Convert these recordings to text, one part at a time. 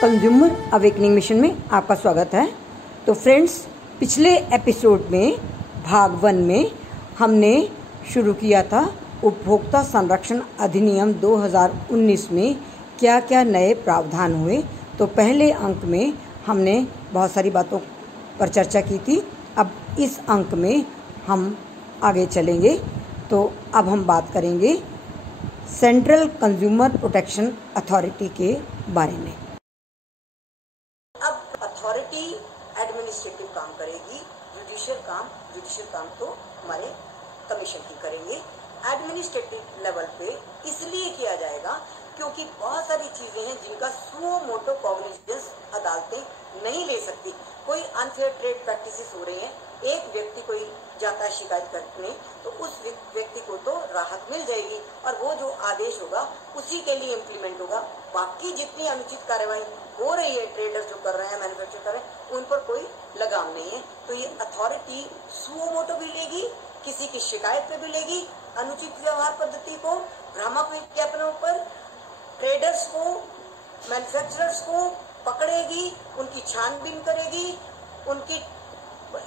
Consumer awakening mission में आपका स्वागत है। तो फ्रेंड्स, पिछले एपिसोड में भाग 1 में हमने शुरू किया था उपभोक्ता संरक्षण अधिनियम 2019 में क्या क्या नए प्रावधान हुए। तो पहले अंक में हमने बहुत सारी बातों पर चर्चा की थी। अब इस अंक में हम आगे चलेंगे। तो अब हम बात करेंगे सेंट्रल कंज्यूमर प्रोटेक्शन अथॉरिटी के बारे में। अथॉरिटी एडमिनिस्ट्रेटिव काम करेगी, जुडिशियल काम तो हमारे कमीशन ही करेंगे। एडमिनिस्ट्रेटिव लेवल पे इसलिए किया जाएगा क्योंकि बहुत सारी चीजें हैं जिनका सुओ मोटो कॉग्निजेंस अदालतें नहीं ले सकती। कोई अनफेयर ट्रेड प्रैक्टिसेस हो रहे हैं, एक व्यक्ति कोई जाता है शिकायत करने, तो उस व्यक्ति को तो राहत मिल जाएगी और वो जो आदेश होगा उसी के लिए इम्प्लीमेंट होगा। बाकी जितनी अनुचित कार्रवाई हो रही है, ट्रेडर्स जो कर रहे हैं, मैन्युफैक्चर कर रहे हैं, उन पर कोई लगाम नहीं है। तो ये अथॉरिटी सुओ मोटो भी लेगी, किसी की शिकायत पे भी लेगी, अनुचित व्यवहार पद्धति को, भ्रामक विज्ञापनों पर ट्रेडर्स को, मैन्युफैक्चरर्स को पकड़ेगी, उनकी छानबीन करेगी, उनकी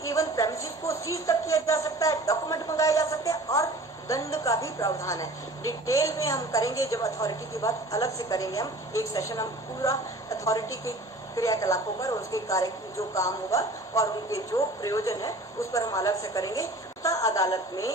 इवन प्रेमिसेस को सीज तक किया जा सकता है, डॉक्यूमेंट मंगाए जा सकते हैं और दंड का भी प्रावधान है। डिटेल में हम करेंगे, जब अथॉरिटी की बात अलग से करेंगे। हम एक सेशन हम पूरा अथॉरिटी के क्रियाकलापों पर, उसके कार्य जो काम होगा और उनके जो प्रयोजन है उस पर हम अलग से करेंगे। अदालत में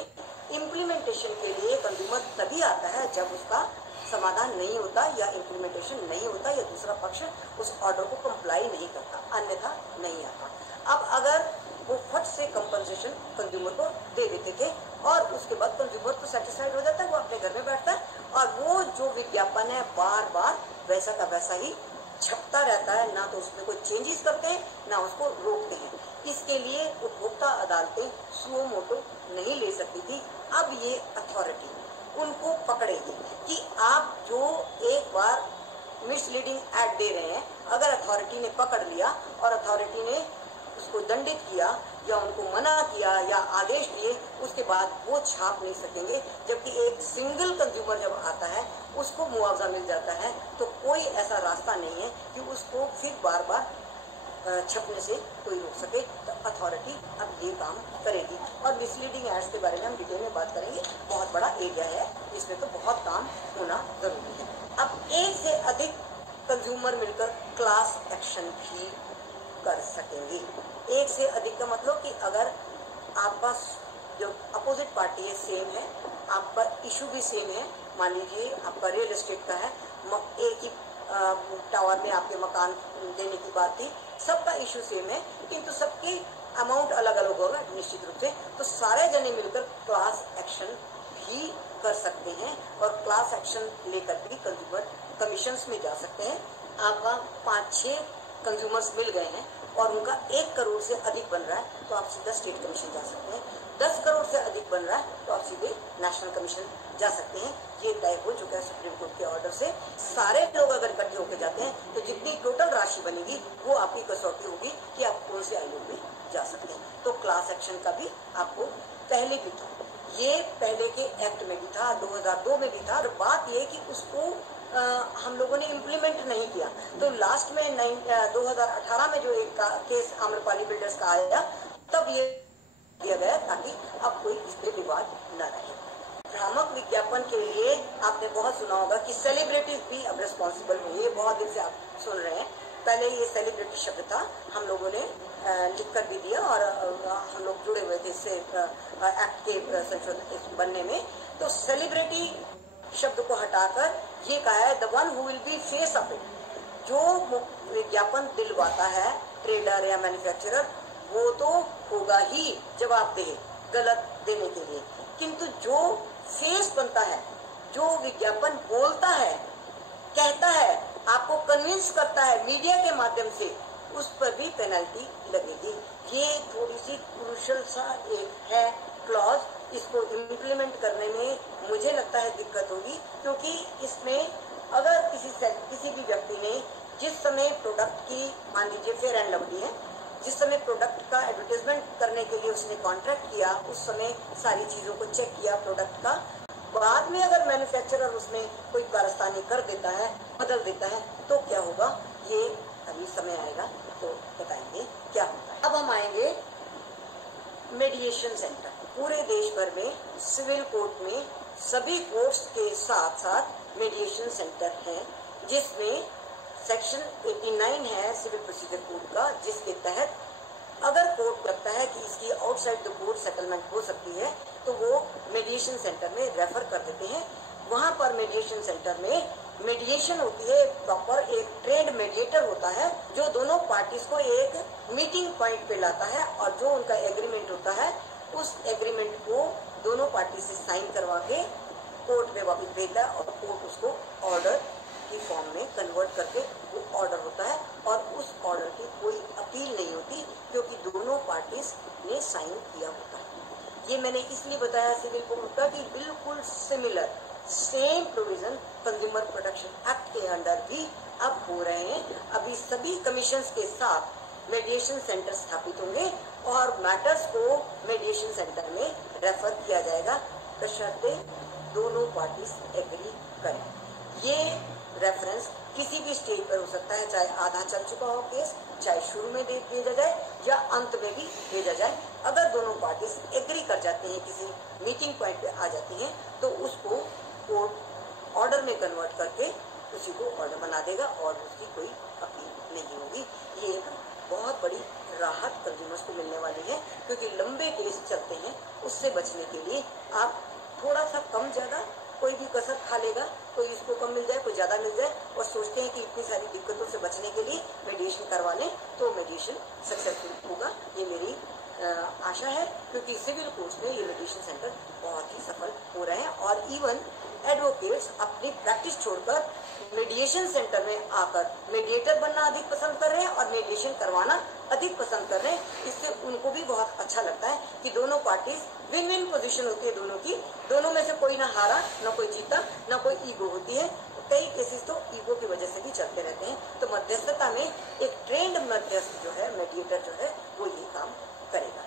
इम्प्लीमेंटेशन के लिए कंज्यूमर तभी आता है जब उसका समाधान नहीं होता या इम्प्लीमेंटेशन नहीं होता या दूसरा पक्ष उस ऑर्डर को कंप्लाई नहीं करता, अन्यथा नहीं आता। अब अगर वो फट से कंपनसेशन कंज्यूमर को दे देते थे और उसके बाद कंज्यूमर तो सेटिस्फाइड हो जाता है, वो अपने घर में बैठता है और वो जो विज्ञापन है बार बार वैसा का वैसा ही छपता रहता है, ना तो उसमें कोई चेंजेस करते हैं ना उसको रोकते हैं। इसके लिए उपभोक्ता अदालतें सुओ मोटो नहीं ले सकती थी। अब ये अथॉरिटी उनको पकड़ेगी कि आप जो एक बार मिसलीडिंग एड दे रहे हैं, अगर अथॉरिटी ने पकड़ लिया और अथॉरिटी ने उसको दंडित किया या उनको मना किया या आदेश दिए, उसके बाद वो छाप नहीं सकेंगे। जबकि एक सिंगल कंज्यूमर जब आता है उसको मुआवजा मिल जाता है, तो कोई ऐसा रास्ता नहीं है कि उसको फिर बार बार छपने से कोई रोक सके। तो अथॉरिटी अब ये काम करेगी और मिसलीडिंग एड्स के बारे में हम डिटेल में बात करेंगे। बहुत बड़ा एरिया है, इसमें तो बहुत काम होना जरूरी है। अब एक से अधिक कंज्यूमर मिलकर क्लास एक्शन भी कर सकेंगे। एक से अधिक का मतलब कि अगर आपका जो अपोजिट पार्टी है सेम है, आपका इशू भी सेम है, मान लीजिए आपका रियल एस्टेट का है, एक ही टावर में आपके मकान देने की बात थी, सबका इशू सेम है किंतु सबके अमाउंट अलग अलग होगा निश्चित रूप से, तो सारे जने मिलकर क्लास एक्शन भी कर सकते हैं और क्लास एक्शन लेकर भी कंज्यूमर कमीशंस में जा सकते हैं। आपका 5-6 कंज्यूमर्स मिल गए हैं और उनका 1 करोड़ से अधिक बन रहा है तो आप सीधा स्टेट कमीशन जा सकते हैं। 10 करोड़ से अधिक बन रहा है तो आप सीधे नेशनल कमीशन जा सकते हैं। ये तय हो चुका है सुप्रीम कोर्ट के ऑर्डर से। सारे लोग अगर इकट्ठे होकर जाते हैं तो जितनी टोटल राशि बनेगी वो आपकी कसौटी होगी कि आप कौन से आयोग में जा सकते हैं। तो क्लास एक्शन का भी आपको पहले भी था, ये पहले के एक्ट में भी था, 2002 में भी था। और बात ये कि उसको हम लोगों ने इम्प्लीमेंट नहीं किया। तो लास्ट में 2018 में जो एक केस आम्रपाली बिल्डर्स का आया, तब ये किया गया ताकि अब कोई इस पे विवाद न रहे। भ्रामक विज्ञापन के लिए आपने बहुत सुना होगा कि सेलिब्रिटीज भी अब रिस्पॉन्सिबल हुए। ये बहुत दिन से आप सुन रहे हैं। पहले ये सेलिब्रिटी शब्द था, हम लोगों ने लिख कर भी दिया और हम लोग जुड़े हुए थे इससे एक्ट के संशोधन बनने में। तो सेलिब्रिटी शब्द को हटाकर ये कहा है the one who will be face of it. जो विज्ञापन दिलवाता है ट्रेडर या मैन्युफैक्चरर, वो तो होगा ही जवाबदेह गलत देने के लिए, किंतु जो फेस बनता है, जो विज्ञापन बोलता है, कहता है, आपको कन्विंस करता है मीडिया के माध्यम से, उस पर भी पेनल्टी लगेगी। ये थोड़ी सी क्रूशल सा एक है क्लॉज, इसको इम्प्लीमेंट करने में मुझे लगता है दिक्कत होगी, क्योंकि इसमें अगर किसी भी व्यक्ति ने जिस समय प्रोडक्ट की, मान लीजिए फेयर एंड लवली है, जिस समय प्रोडक्ट का एडवर्टाइजमेंट करने के लिए उसने कॉन्ट्रैक्ट किया, उस समय सारी चीजों को चेक किया प्रोडक्ट का, बाद में अगर मैन्युफैक्चरर उसमें कोई कारस्तानी कर देता है, बदल देता है, तो क्या होगा ये अभी समय आएगा तो बताएंगे क्या होता है। अब हम आएंगे मेडिएशन सेंटर। पूरे देश भर में सिविल कोर्ट में सभी कोर्ट्स के साथ साथ मेडिएशन सेंटर है, जिसमें सेक्शन 89 है सिविल प्रोसीजर कोड का, जिसके तहत अगर कोर्ट लगता है कि इसकी आउटसाइड द कोर्ट सेटलमेंट हो सकती है तो वो मेडिएशन सेंटर में रेफर कर देते हैं। वहां पर मेडिएशन सेंटर में मेडिएशन होती है, प्रॉपर एक ट्रेंड मेडिएटर होता है जो दोनों पार्टीज को एक मीटिंग पॉइंट पे लाता है और जो उनका एग्रीमेंट होता है उस एग्रीमेंट को दोनों पार्टी से साइन करवा के कोर्ट में वापस भेजता है और कोर्ट उसको ऑर्डर की फॉर्म में कन्वर्ट करके वो ऑर्डर होता है और उस ऑर्डर की कोई अपील नहीं होती क्योंकि दोनों पार्टीज ने साइन किया होता है। ये मैंने इसलिए बताया सिविल कोड का कि बिल्कुल similar same provision consumer protection act के अंडर भी अब हो रहे हैं। अभी सभी कमीशंस के साथ मेडिएशन सेंटर स्थापित होंगे और मैटर्स को मेडिएशन सेंटर में रेफर किया जाएगा बशर्ते दोनों पार्टीज एग्री करें। ये रेफरेंस किसी भी स्टेज पर हो सकता है, चाहे आधा चल चुका हो केस, चाहे शुरू में भेजा जाए या अंत में भी भेजा जाए। अगर दोनों पार्टीज एग्री कर जाते हैं, किसी मीटिंग पॉइंट पे आ जाती हैं, तो उसको कोर्ट ऑर्डर में कन्वर्ट करके उसी को ऑर्डर बना देगा और उसकी कोई अपील नहीं होगी। ये एक बहुत बड़ी राहत कंज्यूमर्स को मिलने वाली है क्योंकि लंबे केस चलते हैं, उससे बचने के लिए आप थोड़ा सा कम ज्यादा कोई भी कसर खा लेगा, कोई इसको कम मिल जाए, कोई ज्यादा मिल जाए और सोचते हैं कि इतनी सारी दिक्कतों से बचने के लिए मेडिएशन करवा लें तो मेडिएशन सक्सेसफुल होगा। ये मेरी आशा है क्योंकि सिविल कोर्ट्स में ये मेडिएशन सेंटर बहुत ही सफल हो रहे हैं और इवन एडवोकेट्स अपनी प्रैक्टिस छोड़कर मेडिएशन सेंटर में आकर मेडिएटर बनना अधिक पसंद कर रहे हैं और मेडिएशन करवाना अधिक पसंद कर रहे हैं। इससे उनको भी बहुत अच्छा लगता है कि दोनों पार्टीज विन विन पोजीशन होती है दोनों की, दोनों में से कोई ना हारा ना कोई जीता ना कोई ईगो होती है। कई केसेस तो ईगो की वजह से भी चलते रहते हैं। तो मध्यस्थता में एक ट्रेंड मध्यस्थ जो है, मेडिएटर जो है, वो ये काम करेगा।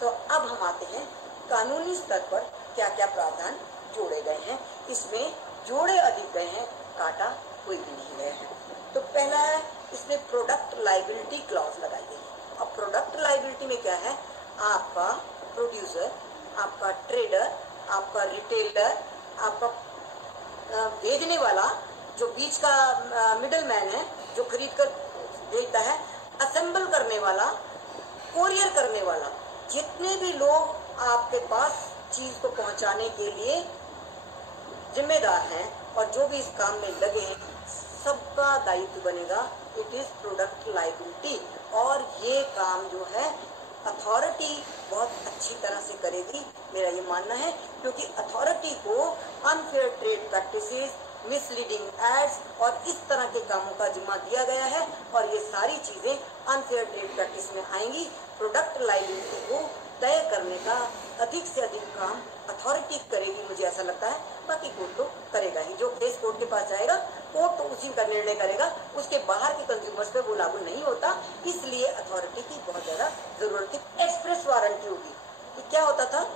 तो अब हम आते हैं कानूनी स्तर पर क्या क्या प्रावधान जोड़े गए हैं। इसमें जोड़े अधिक गए हैं, काटा कोई भी नहीं गए हैं। तो पहला है इसमें प्रोडक्ट लायबिलिटी क्लॉज लगाई गई है। अब प्रोडक्ट लायबिलिटी में क्या है, आपका प्रोड्यूसर, आपका ट्रेडर, आपका रिटेलर, आपका भेजने वाला जो बीच का मिडल मैन है जो खरीद कर भेजता है, असेंबल करने वाला, कोरियर करने वाला, जितने भी लोग आपके पास चीज को पहुंचाने के लिए जिम्मेदार हैं और जो भी इस काम में लगे हैं, सबका दायित्व बनेगा। इट इज प्रोडक्ट लायबिलिटी और ये काम जो है अथॉरिटी बहुत अच्छी तरह से करेगी, मेरा ये मानना है, क्योंकि अथॉरिटी को unfair trade practices, misleading ads और इस तरह के कामों का जिम्मा दिया गया है और ये सारी चीजें अनफेयर ट्रेड प्रैक्टिस में आएंगी। प्रोडक्ट लायबिलिटी को तय करने का अधिक से अधिक काम अथॉरिटी करेगी, मुझे ऐसा लगता है। बाकी कोर्ट तो करेगा ही, जो केस कोर्ट के पास जाएगा कोर्ट तो उसी का निर्णय करेगा, उसके बाहर के कंज्यूमर्स पे वो लागू नहीं होता, इसलिए अथॉरिटी की बहुत ज्यादा जरूरत है। एक्सप्रेस वारंटी होगी। क्या होता था,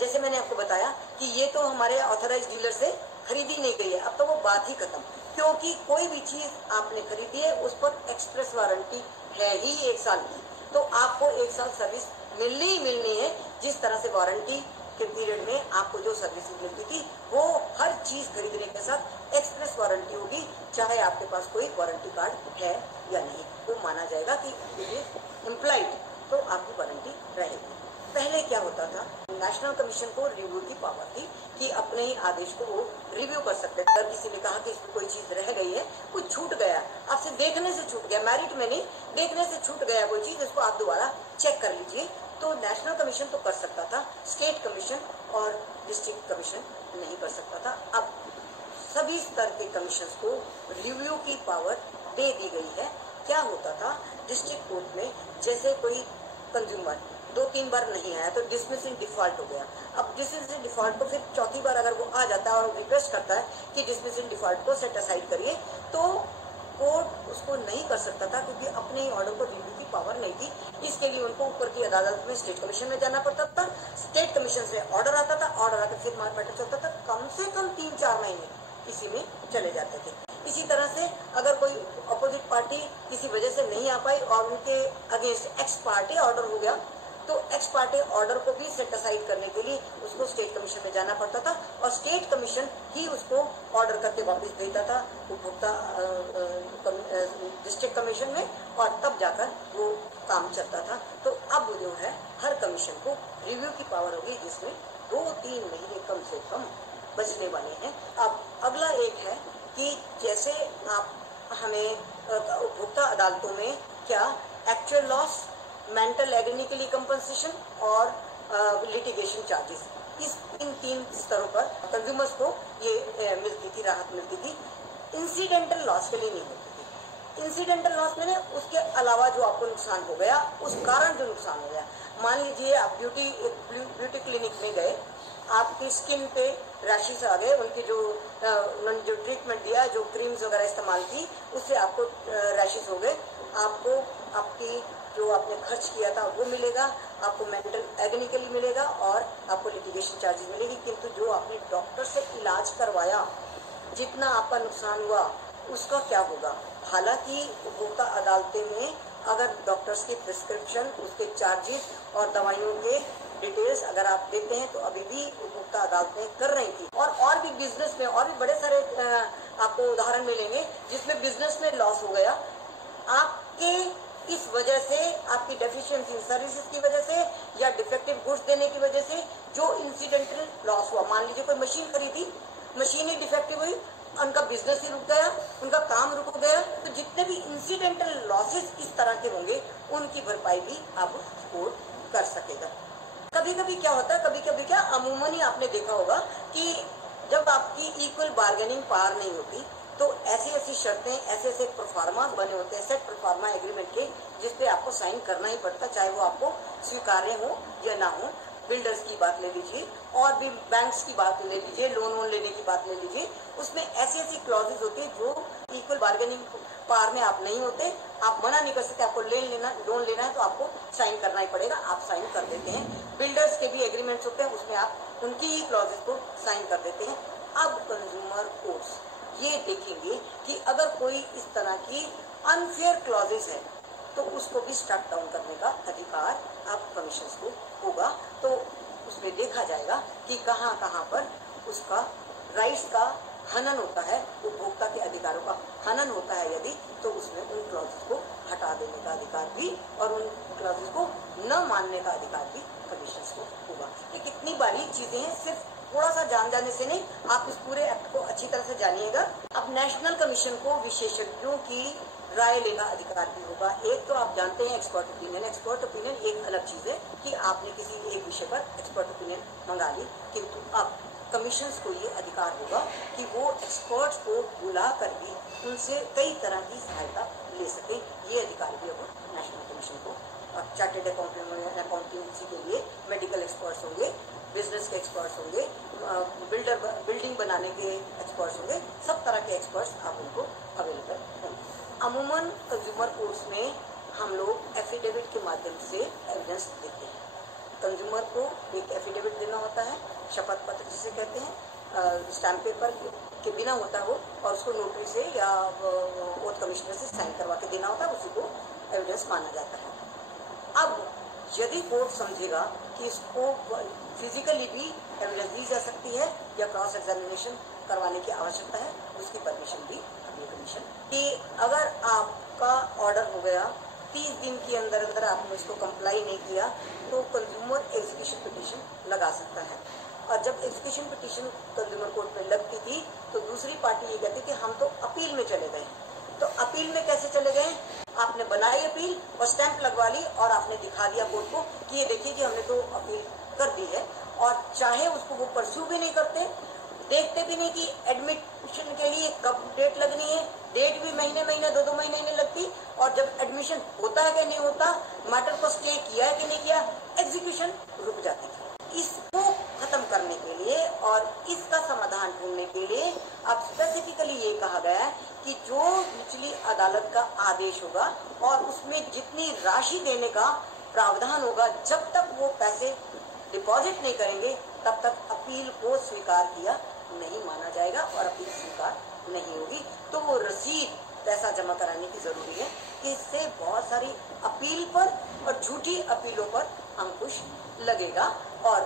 जैसे मैंने आपको बताया कि ये तो हमारे ऑथराइज डीलर से खरीदी नहीं गई है, अब तो वो बात ही खत्म, क्योंकि कोई भी चीज आपने खरीदी है उस पर एक्सप्रेस वारंटी है ही 1 साल की, तो आपको 1 साल सर्विस मिलनी ही मिलनी है। जिस तरह से वारंटी के पीरियड में आपको जो सर्विस मिलती थी वो हर चीज खरीदने के साथ एक्सप्रेस वारंटी होगी, चाहे आपके पास कोई वारंटी कार्ड है या नहीं, वो माना जाएगा कि इम्प्लाइड, तो आपकी वारंटी रहेगी। पहले क्या होता था, नेशनल कमीशन को रिव्यू की पावर थी कि अपने ही आदेश को वो रिव्यू कर सकते थे। अगर किसी ने कहा कि इसमें कोई चीज रह गई है, कुछ छूट गया, आपसे देखने से छूट गया, मेरिट में नहीं, देखने से छूट गया कोई चीज, इसको आप दोबारा चेक कर लीजिए, तो नेशनल कमीशन तो कर सकता था, स्टेट कमीशन और डिस्ट्रिक्ट कमीशन नहीं कर सकता था। अब सभी स्तर के कमीशन को रिव्यू की पावर दे दी गई है। क्या होता था, डिस्ट्रिक्ट कोर्ट में जैसे कोई कंज्यूमर 2-3 बार नहीं आया तो डिसमिस इन डिफॉल्ट हो गया। अब डिसमिस इन डिफॉल्ट को फिर चौथी बार अगर वो आ जाता है और रिक्वेस्ट करता है कि डिसमिस इन डिफॉल्ट को सेट असाइड करिए, तो कोर्ट उसको नहीं कर सकता था क्योंकि अपने ही ऑर्डर को रिव्यू की पावर नहीं थी। इसके लिए उनको ऊपर की अदालत में स्टेट कमीशन में जाना पड़ता था, स्टेट कमीशन से ऑर्डर आता था, ऑर्डर आकर फिर मैटर चलता था कम से कम 3-4 महीने, इसी में चले जाते थे। इसी तरह से अगर कोई अपोजिट पार्टी किसी वजह से नहीं आ पाई और उनके अगेंस्ट एक्स पार्टी ऑर्डर हो गया, तो एक्स पार्टी ऑर्डर को भी सेट असाइड करने के लिए उसको स्टेट कमीशन में जाना पड़ता था और स्टेट कमीशन ही उसको ऑर्डर करके वापस देता था उपभोक्ता डिस्ट्रिक्ट कमीशन में, और तब जाकर वो काम चलता था। तो अब जो है हर कमीशन को रिव्यू की पावर होगी, जिसमें 2-3 महीने कम से कम बचने वाले हैं। अब अगला एक है कि जैसे आप हमें उपभोक्ता अदालतों में क्या एक्चुअल लॉस, मेंटल एग्नी के लिए कंपनसेशन और लिटिगेशन चार्जेस, इन 3 स्तरों पर कंज्यूमर्स को ये मिलती थी, राहत मिलती थी। इंसिडेंटल लॉस के लिए नहीं होती थी। इंसिडेंटल लॉस में उसके अलावा जो आपको नुकसान हो गया, उस कारण जो नुकसान हो गया, मान लीजिए आप ब्यूटी क्लिनिक में गए, आपकी स्किन पे रैशेस आ गए, उनकी जो उन्होंने जो ट्रीटमेंट दिया, जो क्रीम्स वगैरह इस्तेमाल की, उससे आपको रैशेस हो गए, आपको आपकी जो आपने खर्च किया था वो मिलेगा, आपको मेंटल एग्नी के लिए मिलेगा और आपको लिटिगेशन चार्जेस मिलेगी। किंतु जो आपने डॉक्टर से इलाज करवाया, जितना आपका नुकसान हुआ, उसका क्या होगा? हालांकि उपभोक्ता अदालतें में अगर डॉक्टर्स की प्रिस्क्रिप्शन, उसके चार्जेस और दवाइयों के डिटेल्स अगर आप देते हैं, तो अभी भी उपभोक्ता अदालतें कर रही थी। और भी बिजनेस में और भी बड़े सारे आपको उदाहरण मिलेंगे जिसमें बिजनेस में लॉस हो गया आपके इस वजह से, आपकी डेफिशिएंसी सर्विसेज की वजह से या डिफेक्टिव गुड्स देने की वजह से जो इंसिडेंटल लॉस हुआ। मान लीजिए कोई मशीन खरीदी, मशीन ही डिफेक्टिव हुई, उनका बिजनेस ही रुक गया, उनका काम रुक गया। तो जितने भी इंसिडेंटल लॉसेस इस तरह के होंगे, उनकी भरपाई भी आप कोर्ट कर सकेगा। कभी कभी क्या होता है, कभी कभी क्या अमूमन ही आपने देखा होगा कि जब आपकी इक्वल बार्गेनिंग पावर नहीं होती, तो ऐसी शर्तें, ऐसे प्रोफार्मा बने होते हैं, सेट प्रोफार्मा एग्रीमेंट के, जिसपे आपको साइन करना ही पड़ता, चाहे वो आपको स्वीकार्य हो या ना हो। बिल्डर्स की बात ले लीजिए और भी बैंक्स की बात ले लीजिए, लोन लेने की बात ले लीजिए, उसमें ऐसी क्लॉजेज होती है जो इक्वल बार्गेनिंग पावर में आप नहीं होते, आप मना नहीं कर सकते। आपको लोन लेना है तो आपको साइन करना ही पड़ेगा, आप साइन कर देते हैं। बिल्डर्स के भी एग्रीमेंट्स होते हैं, उसमें आप उनकी ही क्लॉजेज को साइन कर देते हैं। अब कंज्यूमर कोर्ट्स ये देखेंगे कि अगर कोई इस तरह की अनफेयर क्लॉजेज है, तो उसको भी स्ट्रक डाउन करने का अधिकार आप कमीशन को होगा। तो उसमें देखा जाएगा कि कहाँ कहाँ पर उसका राइट्स का हनन होता है, उपभोक्ता के अधिकारों का हनन होता है यदि, तो उसमें उन क्लॉजेज को हटा देने का अधिकार भी और उन क्लॉजेज को न मानने का अधिकार भी कमीशन को होगा। ये कितनी बारीक चीजें हैं, सिर्फ थोड़ा सा जान जाने से नहीं, आप इस पूरे एक्ट को अच्छी तरह से जानिएगा। अब नेशनल कमीशन को विशेषज्ञों की राय लेना अधिकार भी होगा। एक तो आप जानते हैं एक्सपर्ट ओपिनियन। एक्सपर्ट ओपिनियन एक अलग चीज है कि आपने किसी एक विषय पर एक्सपर्ट ओपिनियन मंगा ली, किंतु अब कमीशन को ये अधिकार होगा कि वो एक्सपर्ट्स को बुला कर भी उनसे कई तरह की सहायता ले सके। ये अधिकार भी होगा नेशनल कमीशन को। अब चार्टेड अकाउंटेंसी के लिए मेडिकल एक्सपर्ट्स होंगे, बिजनेस के एक्सपर्ट्स होंगे, बिल्डिंग बनाने के एक्सपर्ट्स होंगे, सब तरह के एक्सपर्ट्स आप उनको अवेलेबल होंगे। अमूमन कंज्यूमर कोर्ट्स में हम लोग एफिडेविट के माध्यम से एविडेंस देते हैं। कंज्यूमर को एक एफिडेविट देना होता है, शपथ पत्र जिसे कहते हैं, स्टैम्प पेपर के बिना होता है वो, और उसको नोटरी से या ओथ कमिश्नर से साइन करवा के देना होता है, उसी को एविडेंस माना जाता है। अब यदि कोर्ट समझेगा कि इसको फिजिकली भी एविडेंस दी जा सकती है या क्रॉस एग्जामिनेशन करवाने की आवश्यकता है, उसकी परमिशन भी कमीशन कि अगर आपका ऑर्डर हो गया 30 दिन के अंदर अगर आपने उसको कंप्लाई नहीं किया, तो कंज्यूमर एग्जीक्यूशन पिटीशन लगा सकता है। और जब एग्जीक्यूशन पिटीशन कंज्यूमर कोर्ट में लगती थी, तो दूसरी पार्टी ये कहती थी हम तो अपील में चले गए। तो अपील में कैसे चले गए? आपने बनाई अपील और स्टैंप लगवा ली और आपने दिखा दिया कोर्ट को कि ये देखिए कि हमने तो अपील कर दी है, और चाहे उसको वो परस्यू भी नहीं करते, देखते भी नहीं कि एडमिशन के लिए कब डेट लगनी है, डेट भी महीने 2 महीने लगती, और जब एडमिशन होता है कि नहीं होता, मैटर को स्टे किया है कि नहीं किया, एग्जीक्यूशन रुक जाती थी। इसको खत्म करने के लिए और इसका समाधान ढूंढने के लिए अब स्पेसिफिकली ये कहा गया है कि जो निचली अदालत का आदेश होगा और उसमें जितनी राशि देने का प्रावधान होगा, जब तक वो पैसे डिपॉजिट नहीं करेंगे तब तक अपील को स्वीकार किया नहीं माना जाएगा और अपील स्वीकार नहीं होगी। तो वो रसीद पैसा जमा कराने की जरूरी है। इससे बहुत सारी अपील पर और झूठी अपीलों पर अंकुश लगेगा और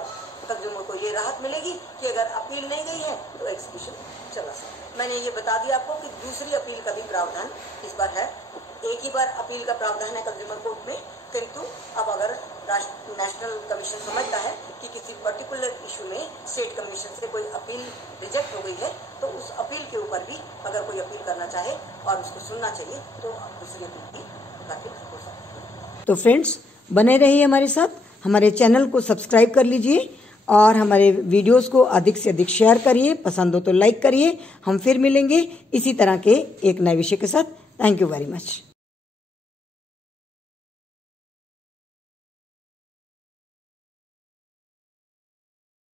कंज्यूमर को ये राहत मिलेगी कि अगर अपील नहीं गई है तो एग्जीक्यूशन चला सकता। मैंने ये बता दिया आपको कि दूसरी अपील का भी प्रावधान इस बार है। एक ही बार अपील का प्रावधान है कंज्यूमर कोर्ट में, किंतु अब अगर नेशनल कमीशन समझता है कि किसी पर्टिकुलर इशू में स्टेट कमीशन से कोई अपील रिजेक्ट हो गई है तो उस अपील के ऊपर भी अगर कोई अपील करना चाहे और उसको सुनना चाहिए तो दूसरी अपील भी दाखिल हो सकती है। तो फ्रेंड्स बने रहिए हमारे साथ, हमारे चैनल को सब्सक्राइब कर लीजिए और हमारे वीडियोस को अधिक से अधिक शेयर करिए, पसंद हो तो लाइक करिए। हम फिर मिलेंगे इसी तरह के एक नए विषय के साथ। Thank you very much.